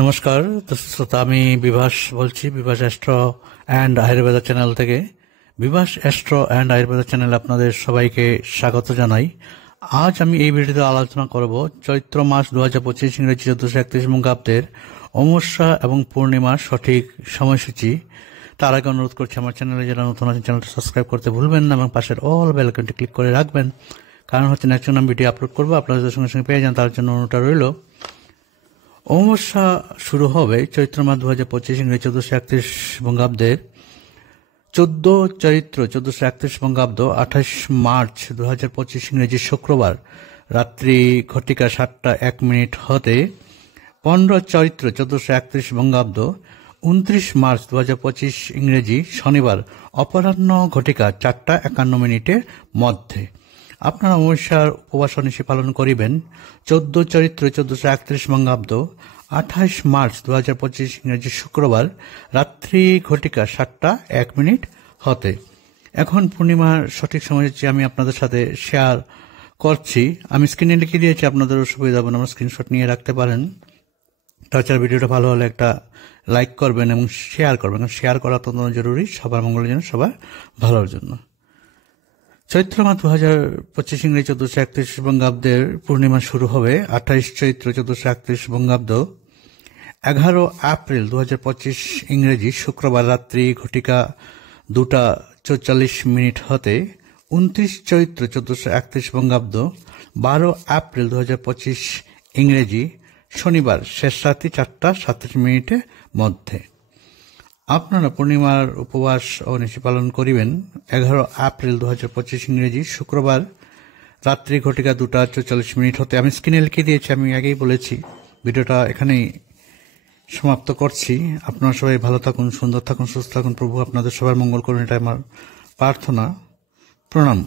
নমস্কার দর্শক শ্রোতা, আমি বিভাস বলছি, Bibhas astro and Ayurveda channel থেকে। Bibhas astro and Ayurveda channel আপনাদের সবাইকে স্বাগত জানাই। আজ আমি এই ভিডিওতে আলোচনা করব চৈত্র মাস 2025 ইংরেজি 1431 বঙ্গাব্দের অমাবস্যা এবং পূর্ণিমার সঠিক সময়সূচি। তার আগে অনুরোধ করছি, আমার চ্যানেলে যারা নতুন আছেন চ্যানেলটা সাবস্ক্রাইব করতে ভুলবেন না এবং পাশের অল বেল আইকনটি ক্লিক করে রাখবেন, কারণ হচ্ছে নেক্সট আমি ভিডিও আপলোড করবো আপনাদের সঙ্গে সঙ্গে পেয়ে যান, তার জন্য অনুরোধটা রইল। অমাবস্যা শুরু হবে চৈত্র মাস 2025 ইংরেজি 1431 বঙ্গাব্দের 14 চৈত্র 1431 বঙ্গাব্দ 28 মার্চ 2025 ইংরেজি শুক্রবার রাত্রি ঘটিকা 7:01 হতে 15 চৈত্র 1431 বঙ্গাব্দ 29 মার্চ 2025 ইংরেজি শনিবার অপরাহ্ন ঘটিকা 4:51 মধ্যে আপনারা অমাবস্যার উপবাস অনিশি পালন করিবেন। 14 চৈত্র 1431 বঙ্গাব্দ 28 মার্চ 2025 ইংরেজি শুক্রবার রাত্রি ঘটিকা 7:01 হতে। এখন পূর্ণিমার সঠিক সময়সূচি আমি আপনাদের সাথে শেয়ার করছি। আমি স্ক্রিনে লিখে দিয়েছি, আপনাদের অসুবিধা হবে না, আমার স্ক্রিনশট নিয়ে রাখতে পারেন। তাছাড়া ভিডিওটা ভালো হলে একটা লাইক করবেন এবং শেয়ার করবেন, কারণ শেয়ার করা অত্যন্ত জরুরি, সবার মঙ্গলের জন্য, সবার ভালোর জন্য। চৈত্র মাস 2025 ইংরেজি 1431 বঙ্গাব্দের পূর্ণিমা শুরু হবে 28 চৈত্র 1431 বঙ্গাব্দ 11 এপ্রিল 2025 ইংরেজি শুক্রবার রাত্রি ঘটিকা 2:44 হতে 29 চৈত্র 1431 বঙ্গাব্দ 12 এপ্রিল 2025 ইংরেজি শনিবার শেষ রাত্রি 4:37 মধ্যে আপনারা পূর্ণিমার উপবাস ও নিশি পালন করিবেন। 11 এপ্রিল 2025 ইংরেজি শুক্রবার রাত্রি ঘটিকা 2:44 হতে। আমি স্ক্রিনে লিখে দিয়েছি, আমি আগেই বলেছি। ভিডিওটা এখানেই সমাপ্ত করছি। আপনারা সবাই ভালো থাকুন, সুন্দর থাকুন, সুস্থ থাকুন। প্রভু আপনাদের সবার মঙ্গল করুন, এটা আমার প্রার্থনা। প্রণাম।